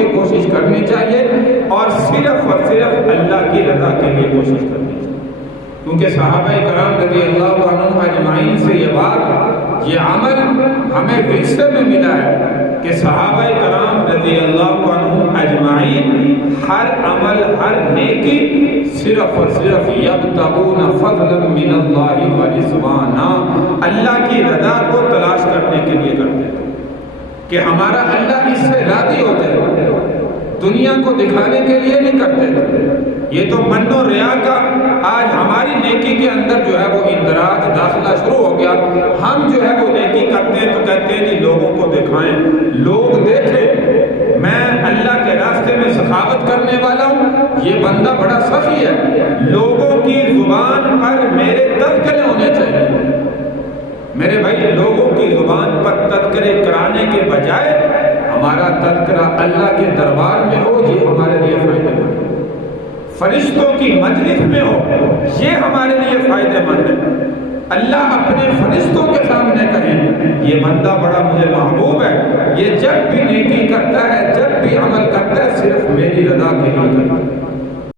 کی کوشش کرنی چاہیے اور صرف اللہ کی رضا کے لیے کوشش کرنی چاہیے، کیونکہ صحابہ کرام رضی اللہ عنہم اجمعین سے یہ بات، یہ عمل ہمیں ورثے میں ملا ہے کہ صحابہ کرام رضی اللہ عنہم اجمعین ہر عمل، ہر نیکی صرف اور صرف یبتغون فضلا من اللہ ورضوانا، اللہ کی رضا کو تلاش کرنے کے لیے کرتے تھے کہ ہمارا اللہ اس سے راضی ہو جائے، دنیا کو دکھانے کے لیے نہیں کرتے تھے۔ یہ تو من و ریا کا آج ہماری نیکی کے اندر جو ہے وہ اندراج داخلہ شروع ہو گیا۔ ہم جو ہے وہ نیکی کرتے ہیں تو کہتے ہیں جی لوگوں کو دکھائیں، لوگ دیکھیں میں اللہ کے راستے میں سخاوت کرنے والا ہوں، یہ بندہ بڑا سخی ہے۔ لوگوں کی زبان پر میرے تذکرے ہونے چاہیے، میرے بھائی لوگوں کی زبان پر تذکرے کرانے کے بجائے ہمارا تذکرہ اللہ کے دربار میں ہو، یہ ہمارے لیے فائدہ مند ہے۔ فرشتوں کی مجلس میں ہو، یہ ہمارے لیے فائدہ مند ہے۔ اللہ اپنے فرشتوں کے سامنے کہیں یہ بندہ بڑا مجھے محبوب ہے، یہ جب بھی نیکی کرتا ہے، جب بھی عمل کرتا ہے، صرف میری رضا کے لیے کرتا ہے۔